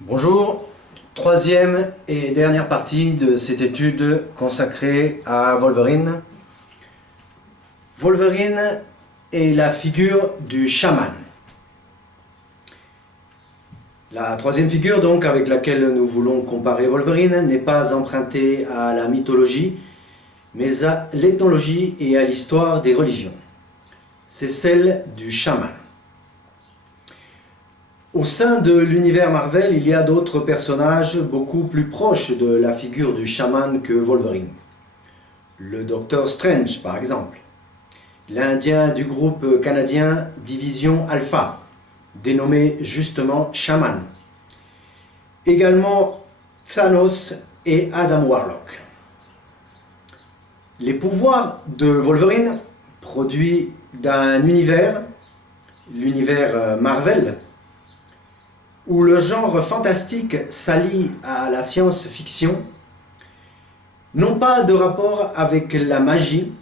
Bonjour, troisième et dernière partie de cette étude consacrée à Wolverine. Wolverine est la figure du chaman. La troisième figure donc avec laquelle nous voulons comparer Wolverine n'est pas empruntée à la mythologie, mais à l'ethnologie et à l'histoire des religions. C'est celle du chaman. Au sein de l'univers Marvel, il y a d'autres personnages beaucoup plus proches de la figure du chaman que Wolverine. Le Docteur Strange, par exemple. L'Indien du groupe canadien Division Alpha, dénommé justement chaman. Également Thanos et Adam Warlock. Les pouvoirs de Wolverine, produits d'un univers, l'univers Marvel, où le genre fantastique s'allie à la science-fiction, n'ont pas de rapport avec la magie,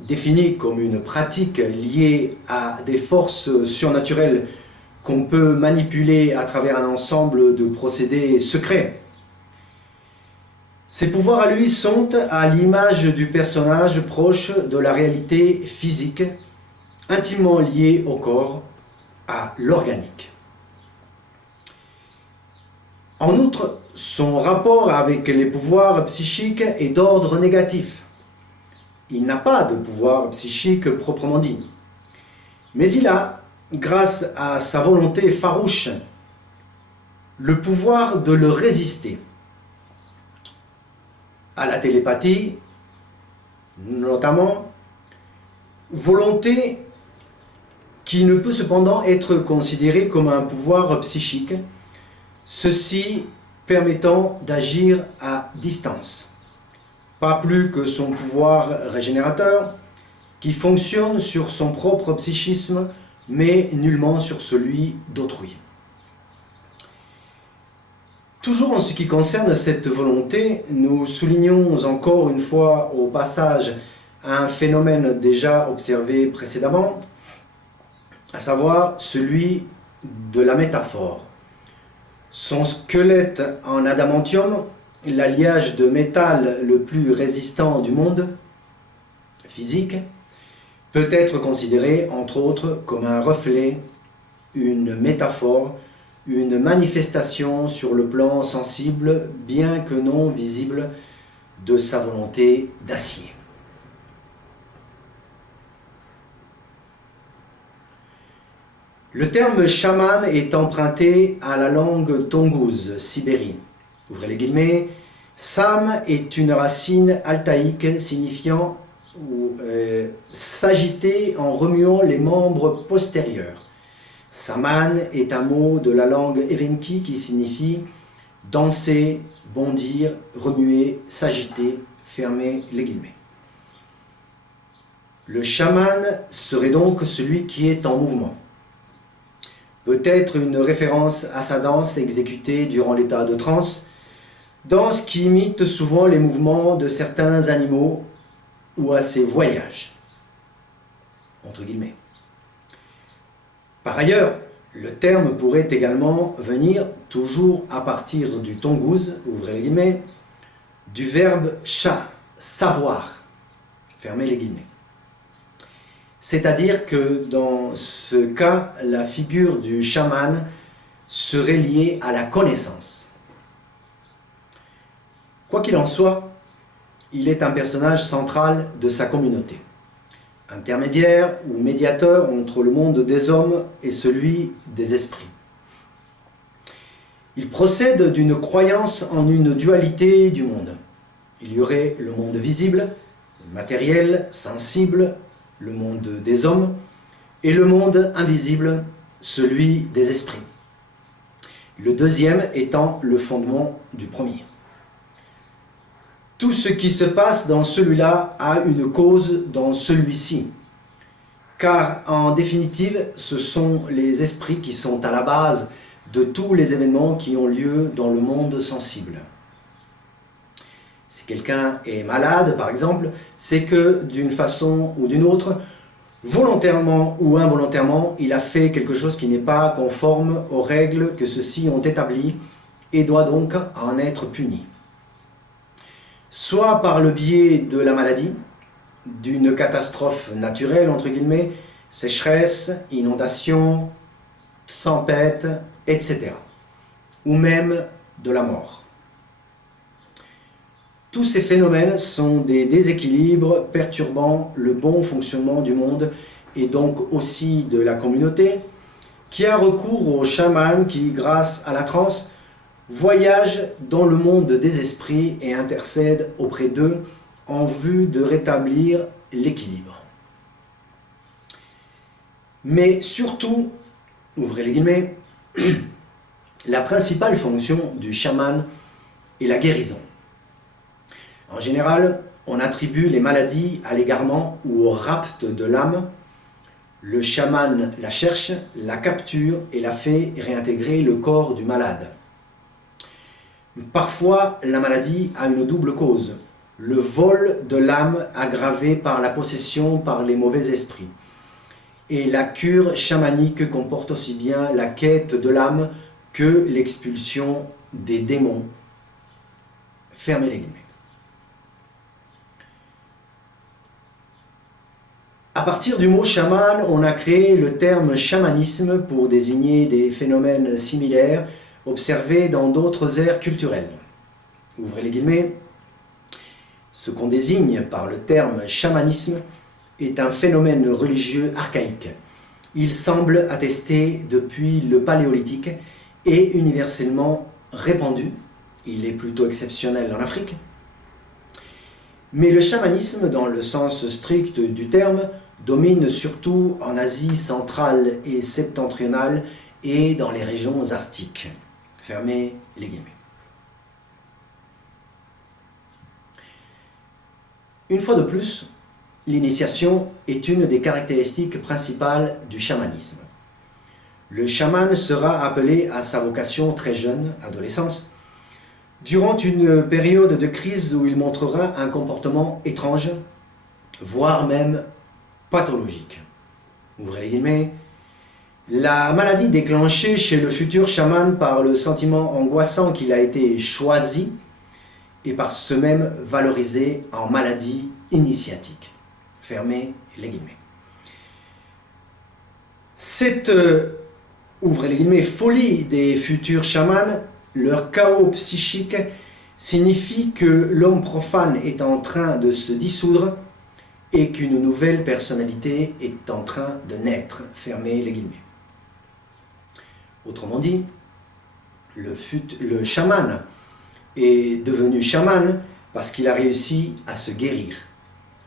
définie comme une pratique liée à des forces surnaturelles qu'on peut manipuler à travers un ensemble de procédés secrets. Ces pouvoirs à lui sont à l'image du personnage proche de la réalité physique, intimement liés au corps, à l'organique. En outre, son rapport avec les pouvoirs psychiques est d'ordre négatif. Il n'a pas de pouvoir psychique proprement dit. Mais il a, grâce à sa volonté farouche, le pouvoir de le résister. À la télépathie, notamment, volonté qui ne peut cependant être considérée comme un pouvoir psychique, ceci permettant d'agir à distance, pas plus que son pouvoir régénérateur, qui fonctionne sur son propre psychisme, mais nullement sur celui d'autrui. Toujours en ce qui concerne cette volonté, nous soulignons encore une fois au passage un phénomène déjà observé précédemment, à savoir celui de la métaphore. Son squelette en adamantium, l'alliage de métal le plus résistant du monde physique, peut être considéré entre autres comme un reflet, une métaphore, une manifestation sur le plan sensible, bien que non visible, de sa volonté d'acier. Le terme chaman est emprunté à la langue tongouse, Sibérie. Ouvrez les guillemets. Sam est une racine altaïque signifiant s'agiter en remuant les membres postérieurs. Saman est un mot de la langue evenki qui signifie danser, bondir, remuer, s'agiter, fermer les guillemets. Le chaman serait donc celui qui est en mouvement. Peut-être une référence à sa danse exécutée durant l'état de transe, danse qui imite souvent les mouvements de certains animaux ou à ses voyages, entre guillemets. Par ailleurs, le terme pourrait également venir, toujours à partir du tongouz, ouvrez les guillemets, du verbe cha, savoir, fermez les guillemets. C'est-à-dire que dans ce cas, la figure du chaman serait liée à la connaissance. Quoi qu'il en soit, il est un personnage central de sa communauté, intermédiaire ou médiateur entre le monde des hommes et celui des esprits. Il procède d'une croyance en une dualité du monde. Il y aurait le monde visible, matériel, sensible, le monde des hommes, et le monde invisible, celui des esprits. Le deuxième étant le fondement du premier. Tout ce qui se passe dans celui-là a une cause dans celui-ci, car en définitive, ce sont les esprits qui sont à la base de tous les événements qui ont lieu dans le monde sensible. Si quelqu'un est malade, par exemple, c'est que d'une façon ou d'une autre, volontairement ou involontairement, il a fait quelque chose qui n'est pas conforme aux règles que ceux-ci ont établies et doit donc en être puni. Soit par le biais de la maladie, d'une catastrophe naturelle, entre guillemets, sécheresse, inondation, tempête, etc. Ou même de la mort. Tous ces phénomènes sont des déséquilibres perturbant le bon fonctionnement du monde et donc aussi de la communauté, qui a recours aux chamans qui, grâce à la transe, voyagent dans le monde des esprits et intercèdent auprès d'eux en vue de rétablir l'équilibre. Mais surtout, ouvrez les guillemets, la principale fonction du chaman est la guérison. En général, on attribue les maladies à l'égarement ou au rapt de l'âme. Le chaman la cherche, la capture et la fait réintégrer le corps du malade. Parfois, la maladie a une double cause. Le vol de l'âme aggravé par la possession par les mauvais esprits. Et la cure chamanique comporte aussi bien la quête de l'âme que l'expulsion des démons. Fermez les guillemets. À partir du mot chaman, on a créé le terme chamanisme pour désigner des phénomènes similaires observés dans d'autres aires culturelles. Ouvrez les guillemets. Ce qu'on désigne par le terme chamanisme est un phénomène religieux archaïque. Il semble attesté depuis le Paléolithique et universellement répandu. Il est plutôt exceptionnel en Afrique. Mais le chamanisme, dans le sens strict du terme, domine surtout en Asie centrale et septentrionale et dans les régions arctiques. Fermez les guillemets. Une fois de plus, l'initiation est une des caractéristiques principales du chamanisme. Le chaman sera appelé à sa vocation très jeune, adolescence, durant une période de crise où il montrera un comportement étrange, voire même pathologique. Ouvrez les guillemets. La maladie déclenchée chez le futur chaman par le sentiment angoissant qu'il a été choisi et par ce même valorisé en maladie initiatique. Fermez les guillemets. Cette, ouvrez les guillemets, folie des futurs chamans, leur chaos psychique, signifie que l'homme profane est en train de se dissoudre et qu'une nouvelle personnalité est en train de naître. Fermez les guillemets. Autrement dit, le chaman est devenu chaman parce qu'il a réussi à se guérir,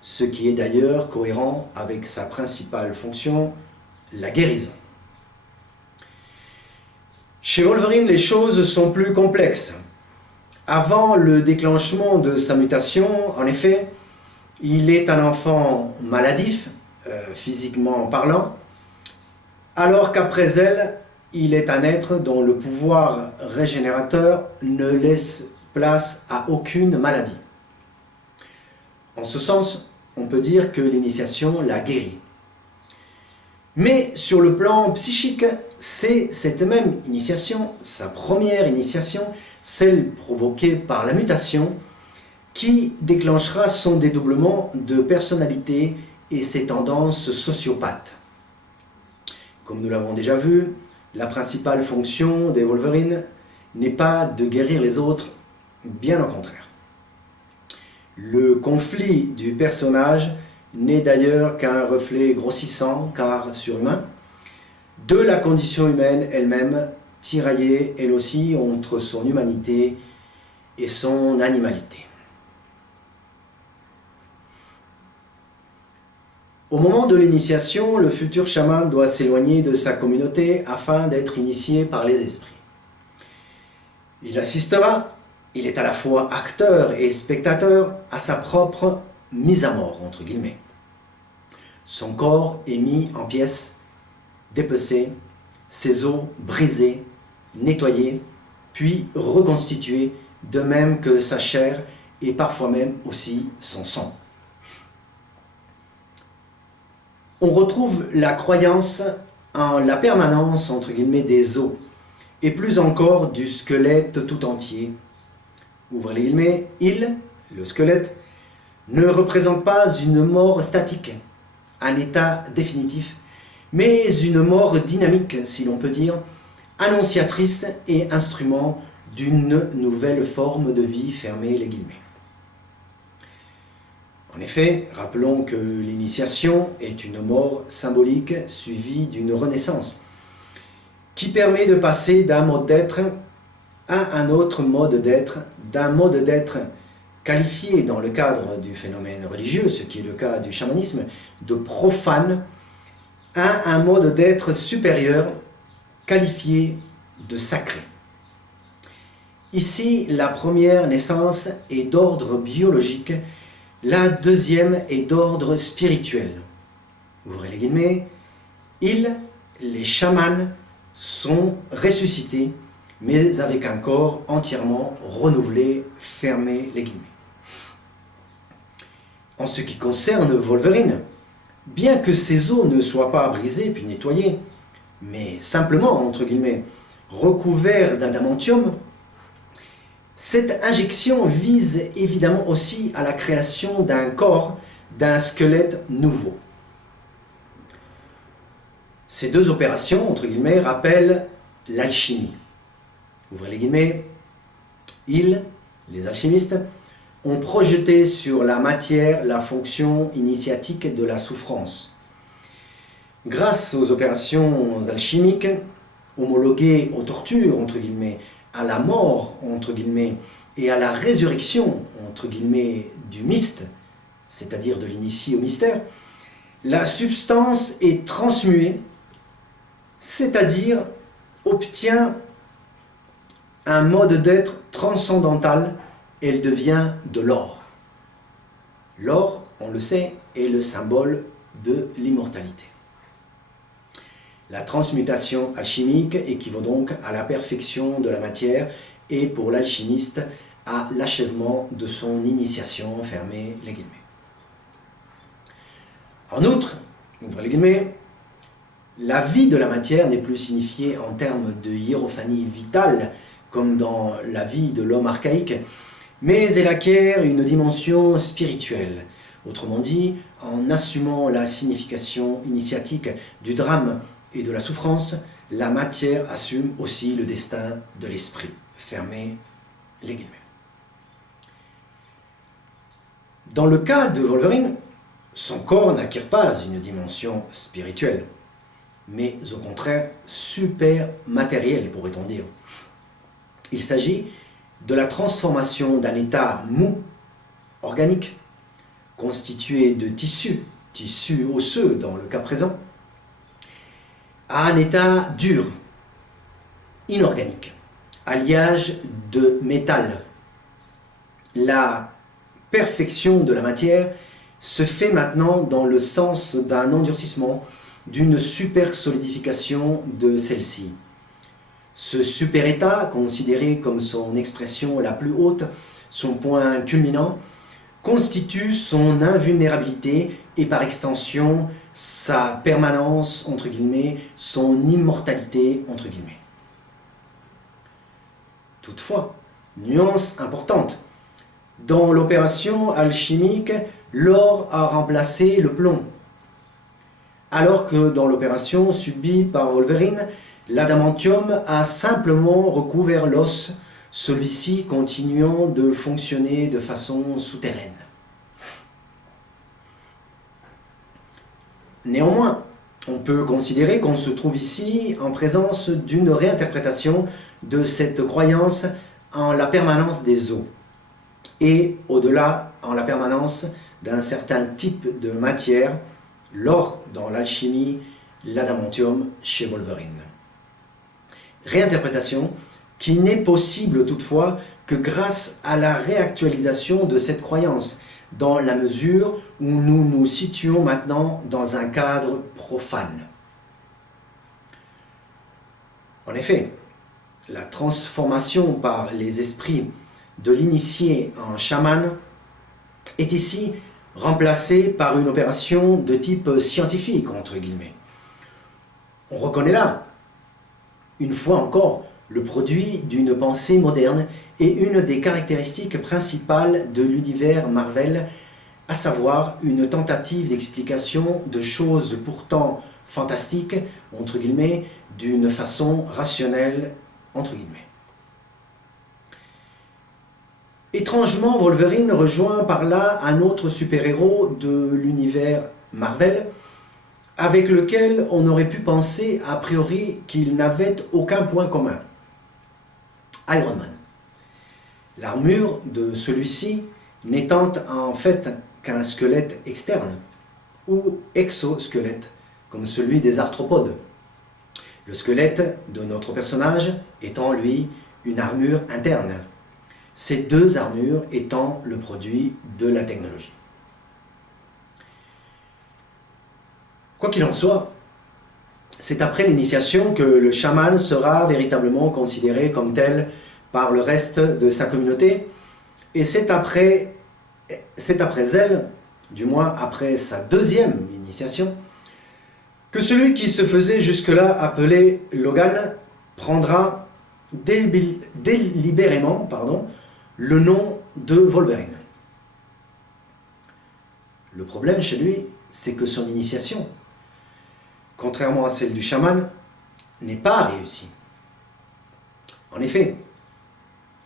ce qui est d'ailleurs cohérent avec sa principale fonction, la guérison. Chez Wolverine, les choses sont plus complexes. Avant le déclenchement de sa mutation, en effet, il est un enfant maladif, physiquement parlant, alors qu'après elle, il est un être dont le pouvoir régénérateur ne laisse place à aucune maladie. En ce sens, on peut dire que l'initiation l'a guéri. Mais sur le plan psychique, c'est cette même initiation, sa première initiation, celle provoquée par la mutation, qui déclenchera son dédoublement de personnalité et ses tendances sociopathes. Comme nous l'avons déjà vu, la principale fonction des Wolverines n'est pas de guérir les autres, bien au contraire. Le conflit du personnage n'est d'ailleurs qu'un reflet grossissant, car surhumain, de la condition humaine elle-même, tiraillée elle aussi entre son humanité et son animalité. Au moment de l'initiation, le futur chaman doit s'éloigner de sa communauté afin d'être initié par les esprits. Il assistera, il est à la fois acteur et spectateur à sa propre mise à mort, entre guillemets. Son corps est mis en pièces, dépecé, ses os brisés, nettoyés, puis reconstitués, de même que sa chair et parfois même aussi son sang. on retrouve la croyance en la permanence, entre guillemets, des os, et plus encore du squelette tout entier. Ouvrez les guillemets, il, le squelette, ne représente pas une mort statique, un état définitif, mais une mort dynamique, si l'on peut dire, annonciatrice et instrument d'une nouvelle forme de vie, fermez les guillemets. En effet, rappelons que l'initiation est une mort symbolique suivie d'une renaissance qui permet de passer d'un mode d'être à un autre mode d'être, d'un mode d'être qualifié dans le cadre du phénomène religieux, ce qui est le cas du chamanisme, de profane, à un mode d'être supérieur qualifié de sacré. Ici, la première naissance est d'ordre biologique, la deuxième est d'ordre spirituel. Ouvrez les guillemets, ils, les chamans, sont ressuscités, mais avec un corps entièrement renouvelé, fermez les guillemets. En ce qui concerne Wolverine, bien que ses os ne soient pas brisés puis nettoyés, mais simplement, entre guillemets, recouverts d'adamantium, cette injection vise évidemment aussi à la création d'un corps, d'un squelette nouveau. Ces deux opérations, entre guillemets, rappellent l'alchimie. Ouvrez les guillemets, ils, les alchimistes, ont projeté sur la matière la fonction initiatique de la souffrance. Grâce aux opérations alchimiques, homologuées aux tortures, entre guillemets, à la mort, entre guillemets, et à la résurrection, entre guillemets, du myste, c'est-à-dire de l'initié au mystère, la substance est transmuée, c'est-à-dire obtient un mode d'être transcendantal, elle devient de l'or. L'or, on le sait, est le symbole de l'immortalité. La transmutation alchimique équivaut donc à la perfection de la matière et pour l'alchimiste à l'achèvement de son initiation, fermez les guillemets. En outre, ouvrez les guillemets, la vie de la matière n'est plus signifiée en termes de hiérophanie vitale comme dans la vie de l'homme archaïque, mais elle acquiert une dimension spirituelle. Autrement dit, en assumant la signification initiatique du drame et de la souffrance, la matière assume aussi le destin de l'esprit. Fermez les guillemets. Dans le cas de Wolverine, son corps n'acquiert pas une dimension spirituelle, mais au contraire super matérielle, pourrait-on dire. Il s'agit de la transformation d'un état mou, organique, constitué de tissus osseux dans le cas présent, à un état dur, inorganique, alliage de métal. La perfection de la matière se fait maintenant dans le sens d'un endurcissement, d'une super solidification de celle-ci. Ce super état, considéré comme son expression la plus haute, son point culminant, constitue son invulnérabilité et par extension sa permanence, entre guillemets, son immortalité, entre guillemets. Toutefois, nuance importante, dans l'opération alchimique, l'or a remplacé le plomb, alors que dans l'opération subie par Wolverine, l'adamantium a simplement recouvert l'os, celui-ci continuant de fonctionner de façon souterraine. Néanmoins, on peut considérer qu'on se trouve ici en présence d'une réinterprétation de cette croyance en la permanence des os, et au-delà en la permanence d'un certain type de matière, l'or dans l'alchimie, l'adamantium chez Wolverine. Réinterprétation qui n'est possible toutefois que grâce à la réactualisation de cette croyance, dans la mesure où nous nous situons maintenant dans un cadre profane. En effet, la transformation par les esprits de l'initié en chaman est ici remplacée par une opération de type scientifique, entre guillemets. On reconnaît là, une fois encore, le produit d'une pensée moderne et une des caractéristiques principales de l'univers Marvel, à savoir une tentative d'explication de choses pourtant fantastiques, entre guillemets, d'une façon rationnelle, entre guillemets. Étrangement, Wolverine rejoint par là un autre super-héros de l'univers Marvel, avec lequel on aurait pu penser a priori qu'ils n'avaient aucun point commun. Iron Man. L'armure de celui-ci n'étant en fait qu'un squelette externe, ou exosquelette, comme celui des arthropodes. Le squelette de notre personnage étant, lui, une armure interne. Ces deux armures étant le produit de la technologie. Quoi qu'il en soit, c'est après l'initiation que le chaman sera véritablement considéré comme tel par le reste de sa communauté, et c'est après elle, du moins après sa deuxième initiation, que celui qui se faisait jusque-là appeler Logan prendra délibérément le nom de Wolverine. Le problème chez lui, c'est que son initiation, contrairement à celle du chaman, n'est pas réussie. En effet,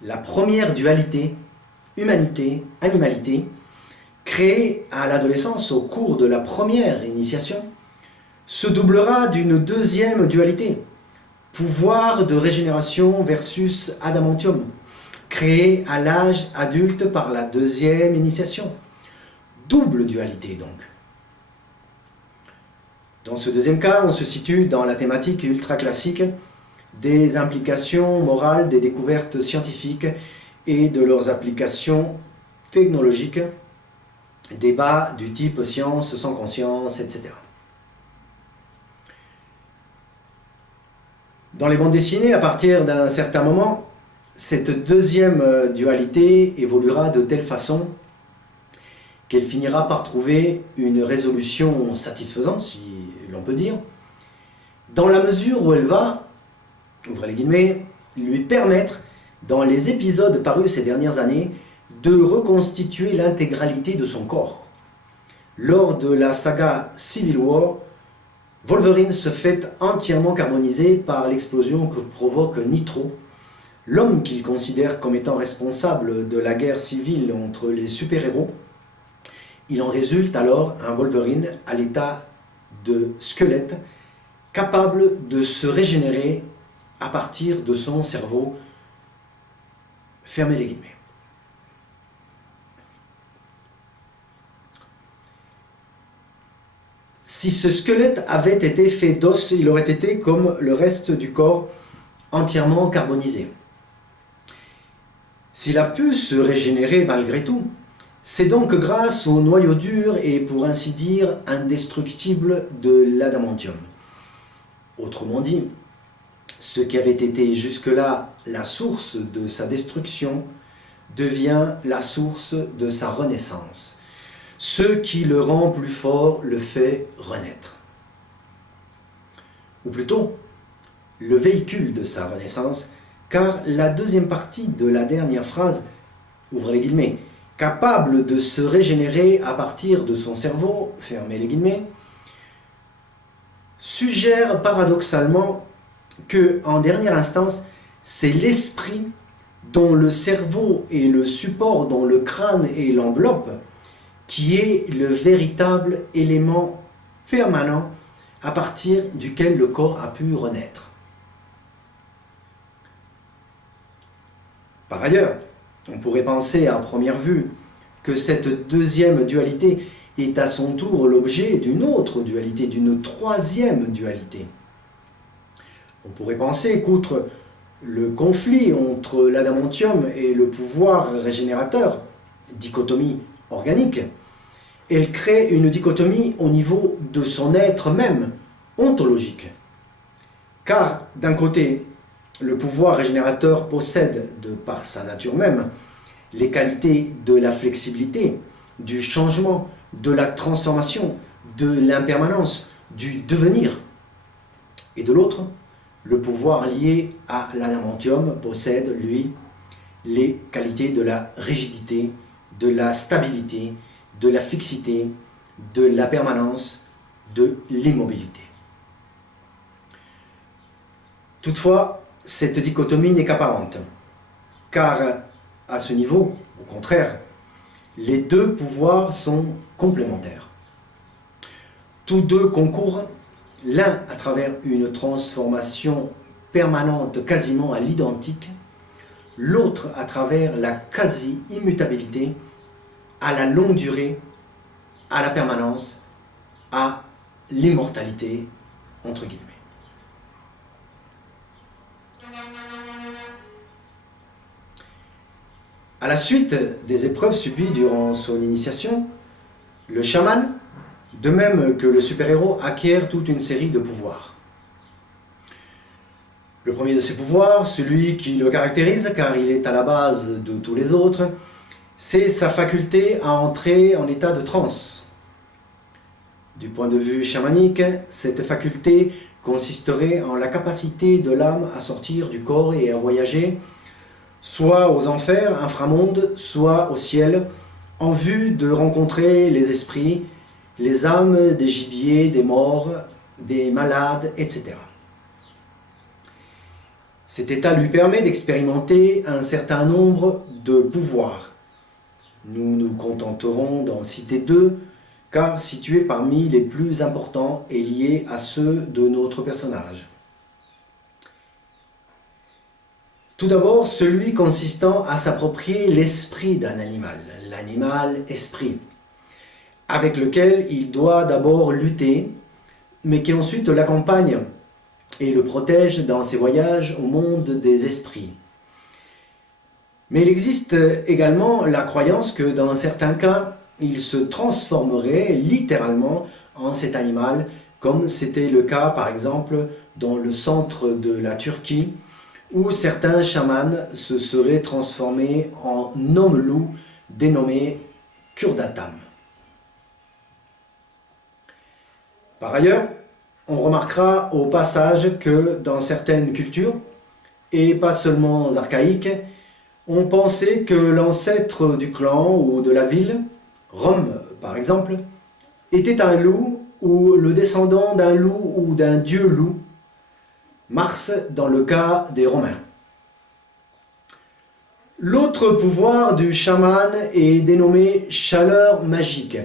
la première dualité, humanité-animalité, créée à l'adolescence au cours de la première initiation, se doublera d'une deuxième dualité, pouvoir de régénération versus adamantium, créée à l'âge adulte par la deuxième initiation. Double dualité donc. Dans ce deuxième cas, on se situe dans la thématique ultra classique des implications morales des découvertes scientifiques et de leurs applications technologiques, débats du type science sans conscience, etc. Dans les bandes dessinées, à partir d'un certain moment, cette deuxième dualité évoluera de telle façon qu'elle finira par trouver une résolution satisfaisante, si l'on peut dire, dans la mesure où elle va, ouvrez les guillemets, lui permettre, dans les épisodes parus ces dernières années, de reconstituer l'intégralité de son corps. Lors de la saga Civil War, Wolverine se fait entièrement carboniser par l'explosion que provoque Nitro, l'homme qu'il considère comme étant responsable de la guerre civile entre les super-héros. Il en résulte alors un Wolverine à l'état de squelette, capable de se régénérer à partir de son cerveau. Fermez les guillemets. Si ce squelette avait été fait d'os, il aurait été comme le reste du corps, entièrement carbonisé. S'il a pu se régénérer malgré tout, c'est donc grâce au noyau dur et pour ainsi dire indestructible de l'adamantium. Autrement dit, ce qui avait été jusque-là la source de sa destruction devient la source de sa renaissance. Ce qui le rend plus fort le fait renaître. Ou plutôt, le véhicule de sa renaissance, car la deuxième partie de la dernière phrase, ouvrez les guillemets, capable de se régénérer à partir de son cerveau, fermez les guillemets, suggère paradoxalement que, en dernière instance, c'est l'esprit dont le cerveau est le support, dont le crâne est l'enveloppe, qui est le véritable élément permanent à partir duquel le corps a pu renaître. Par ailleurs, on pourrait penser à première vue que cette deuxième dualité est à son tour l'objet d'une autre dualité, d'une troisième dualité. On pourrait penser qu'outre le conflit entre l'adamantium et le pouvoir régénérateur, dichotomie organique, elle crée une dichotomie au niveau de son être même, ontologique. Car d'un côté, le pouvoir régénérateur possède, de par sa nature même, les qualités de la flexibilité, du changement, de la transformation, de l'impermanence, du devenir. Et de l'autre, le pouvoir lié à l'adamantium possède, lui, les qualités de la rigidité, de la stabilité, de la fixité, de la permanence, de l'immobilité. Toutefois, cette dichotomie n'est qu'apparente, car à ce niveau, au contraire, les deux pouvoirs sont complémentaires. Tous deux concourent, l'un à travers une transformation permanente quasiment à l'identique, l'autre à travers la quasi-immutabilité, à la longue durée, à la permanence, à l'immortalité, entre guillemets. À la suite des épreuves subies durant son initiation, le chaman, de même que le super-héros, acquiert toute une série de pouvoirs. Le premier de ces pouvoirs, celui qui le caractérise car il est à la base de tous les autres, c'est sa faculté à entrer en état de transe. Du point de vue chamanique, cette faculté consisterait en la capacité de l'âme à sortir du corps et à voyager, soit aux enfers, inframondes, soit au ciel, en vue de rencontrer les esprits, les âmes des gibiers, des morts, des malades, etc. Cet état lui permet d'expérimenter un certain nombre de pouvoirs. Nous nous contenterons d'en citer deux, car situés parmi les plus importants et liés à ceux de notre personnage. Tout d'abord, celui consistant à s'approprier l'esprit d'un animal, l'animal-esprit, avec lequel il doit d'abord lutter, mais qui ensuite l'accompagne et le protège dans ses voyages au monde des esprits. Mais il existe également la croyance que dans certains cas, il se transformerait littéralement en cet animal, comme c'était le cas par exemple dans le centre de la Turquie, où certains chamans se seraient transformés en homme-loup dénommé Kurdatam. Par ailleurs, on remarquera au passage que dans certaines cultures, et pas seulement archaïques, on pensait que l'ancêtre du clan ou de la ville, Rome par exemple, était un loup ou le descendant d'un loup ou d'un dieu loup, Mars dans le cas des Romains. L'autre pouvoir du chaman est dénommé chaleur magique,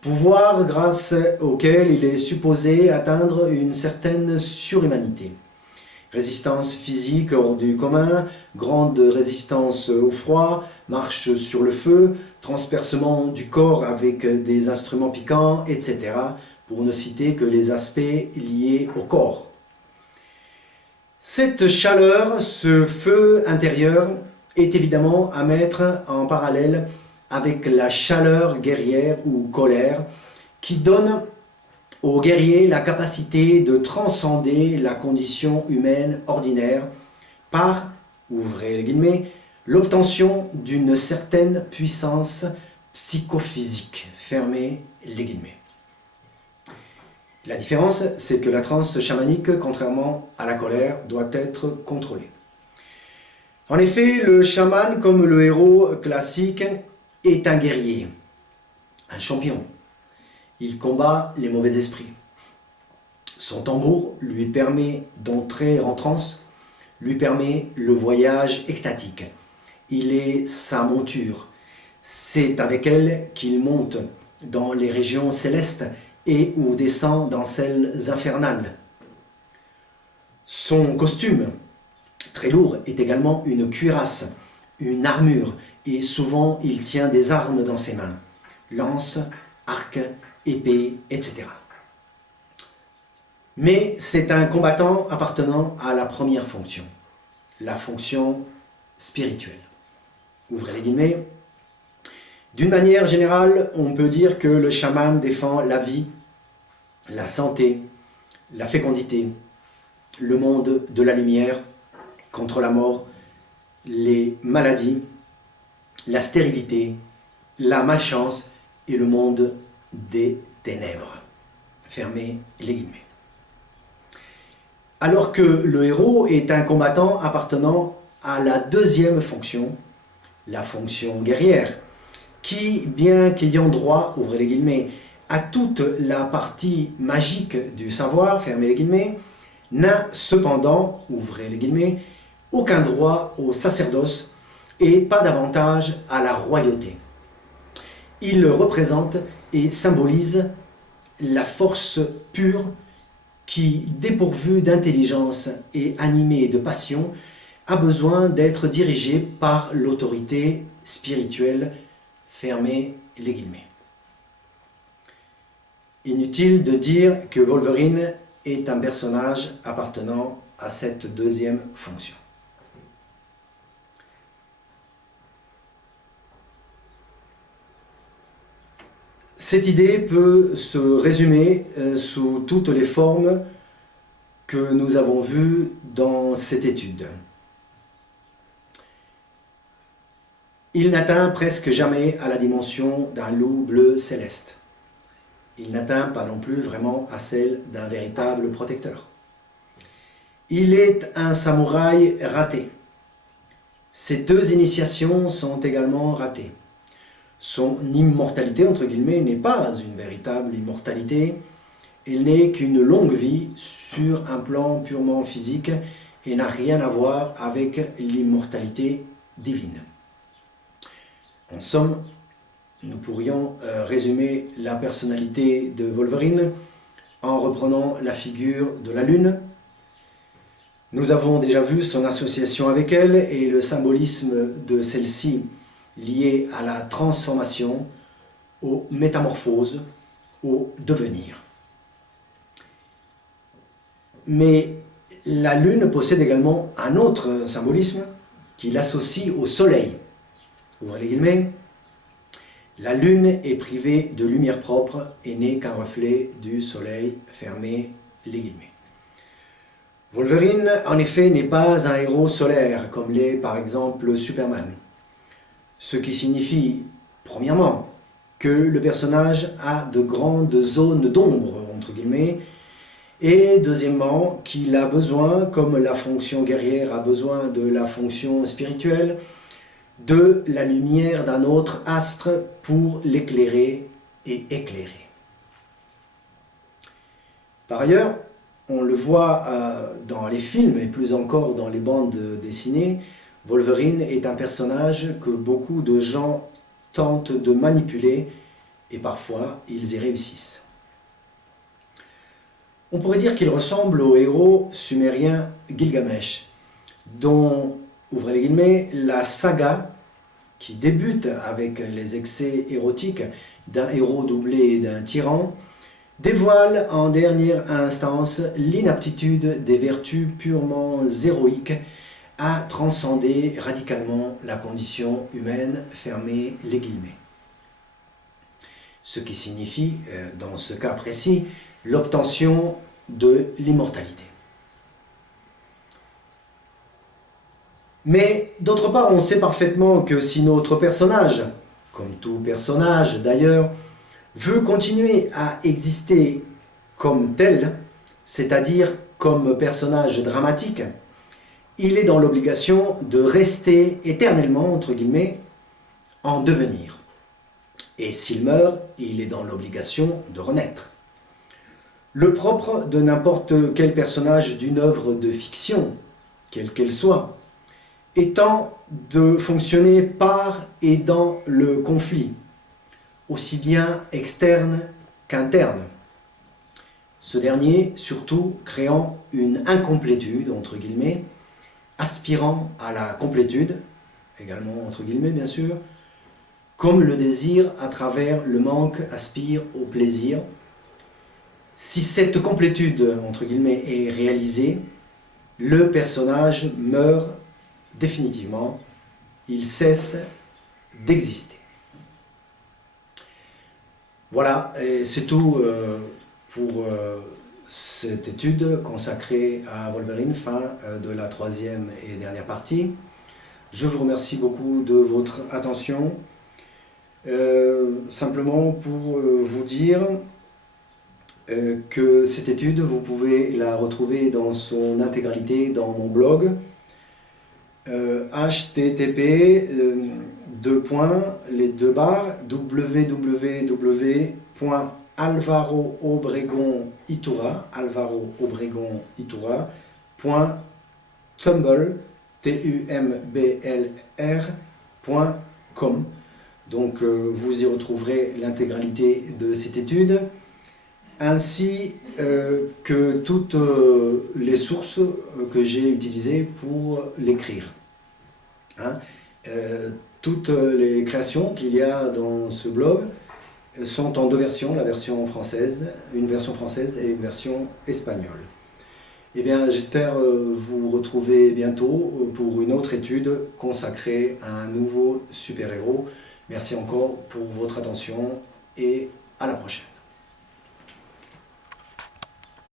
pouvoir grâce auquel il est supposé atteindre une certaine surhumanité. Résistance physique hors du commun, grande résistance au froid, marche sur le feu, transpercement du corps avec des instruments piquants, etc., pour ne citer que les aspects liés au corps. Cette chaleur, ce feu intérieur, est évidemment à mettre en parallèle avec la chaleur guerrière ou colère qui donne aux guerriers la capacité de transcender la condition humaine ordinaire par, ouvrez les guillemets, l'obtention d'une certaine puissance psychophysique, fermez les guillemets. La différence, c'est que la transe chamanique, contrairement à la colère, doit être contrôlée. En effet, le chaman, comme le héros classique, est un guerrier, un champion. Il combat les mauvais esprits. Son tambour lui permet d'entrer en transe, lui permet le voyage extatique. Il est sa monture. C'est avec elle qu'il monte dans les régions célestes et ou descend dans celles infernales. Son costume, très lourd, est également une cuirasse, une armure, et souvent il tient des armes dans ses mains, lance, arc, épée, etc. Mais c'est un combattant appartenant à la première fonction, la fonction spirituelle. Ouvrez les guillemets. D'une manière générale, on peut dire que le chaman défend la vie, la santé, la fécondité, le monde de la lumière, contre la mort, les maladies, la stérilité, la malchance et le monde des ténèbres. Fermez les guillemets. Alors que le héros est un combattant appartenant à la deuxième fonction, la fonction guerrière, qui, bien qu'ayant droit, ouvrez les guillemets, à toute la partie magique du savoir, fermez les guillemets, n'a cependant, ouvrez les guillemets, aucun droit au sacerdoce et pas davantage à la royauté. Il représente et symbolise la force pure qui, dépourvue d'intelligence et animée de passion, a besoin d'être dirigée par l'autorité spirituelle, fermez les guillemets. Inutile de dire que Wolverine est un personnage appartenant à cette deuxième fonction. Cette idée peut se résumer sous toutes les formes que nous avons vues dans cette étude. Il n'atteint presque jamais à la dimension d'un loup bleu céleste. Il n'atteint pas non plus vraiment à celle d'un véritable protecteur. Il est un samouraï raté. Ces deux initiations sont également ratées. Son immortalité, entre guillemets, n'est pas une véritable immortalité. Elle n'est qu'une longue vie sur un plan purement physique et n'a rien à voir avec l'immortalité divine. En somme, nous pourrions résumer la personnalité de Wolverine en reprenant la figure de la Lune. Nous avons déjà vu son association avec elle et le symbolisme de celle-ci lié à la transformation, aux métamorphoses, au devenir. Mais la Lune possède également un autre symbolisme qui l'associe au Soleil. Ouvrez les guillemets. La Lune est privée de lumière propre et n'est qu'un reflet du Soleil, fermez les guillemets. Wolverine, en effet, n'est pas un héros solaire, comme l'est par exemple Superman. Ce qui signifie, premièrement, que le personnage a de grandes zones d'ombre, entre guillemets, et deuxièmement, qu'il a besoin, comme la fonction guerrière a besoin de la fonction spirituelle, de la lumière d'un autre astre pour l'éclairer et éclairer. Par ailleurs, on le voit dans les films et plus encore dans les bandes dessinées, Wolverine est un personnage que beaucoup de gens tentent de manipuler et parfois ils y réussissent. On pourrait dire qu'il ressemble au héros sumérien Gilgamesh, dont, ouvrez les guillemets, la saga, qui débute avec les excès érotiques d'un héros doublé d'un tyran, dévoile en dernière instance l'inaptitude des vertus purement héroïques à transcender radicalement la condition humaine, fermez les guillemets. Ce qui signifie, dans ce cas précis, l'obtention de l'immortalité. Mais d'autre part, on sait parfaitement que si notre personnage, comme tout personnage d'ailleurs, veut continuer à exister comme tel, c'est-à-dire comme personnage dramatique, il est dans l'obligation de rester éternellement, entre guillemets, en devenir. Et s'il meurt, il est dans l'obligation de renaître. Le propre de n'importe quel personnage d'une œuvre de fiction, quelle qu'elle soit, étant de fonctionner par et dans le conflit, aussi bien externe qu'interne. Ce dernier, surtout, créant une incomplétude, entre guillemets, aspirant à la complétude, également entre guillemets bien sûr, comme le désir à travers le manque aspire au plaisir. Si cette complétude, entre guillemets, est réalisée, le personnage meurt définitivement, il cesse d'exister. Voilà, et c'est tout pour cette étude consacrée à Wolverine, fin de la troisième et dernière partie. Je vous remercie beaucoup de votre attention. Simplement pour vous dire que cette étude, vous pouvez la retrouver dans son intégralité dans mon blog www.alvaro-obregon-itura.tumblr.com. Donc vous y retrouverez l'intégralité de cette étude, ainsi que toutes les sources que j'ai utilisées pour l'écrire. Toutes les créations qu'il y a dans ce blog sont en deux versions, la version française, une version française et une version espagnole. Eh bien, j'espère vous retrouver bientôt pour une autre étude consacrée à un nouveau super-héros. Merci encore pour votre attention et à la prochaine.